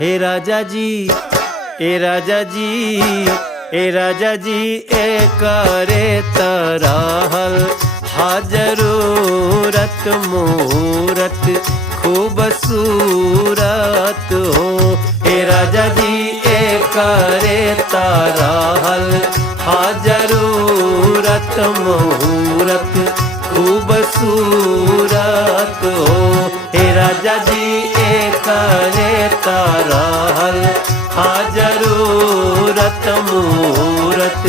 हे राजा जी, ए राजा जी, ए राजा जी, ए करे तराहल हा जरूरत मूरत खूबसूरत हो। हे राजा जी, ए करे तराहल हा जरूरत मूरत खूबसूरत हो। हे राजा जी, ए करे तराहल हा जरूरत मूरत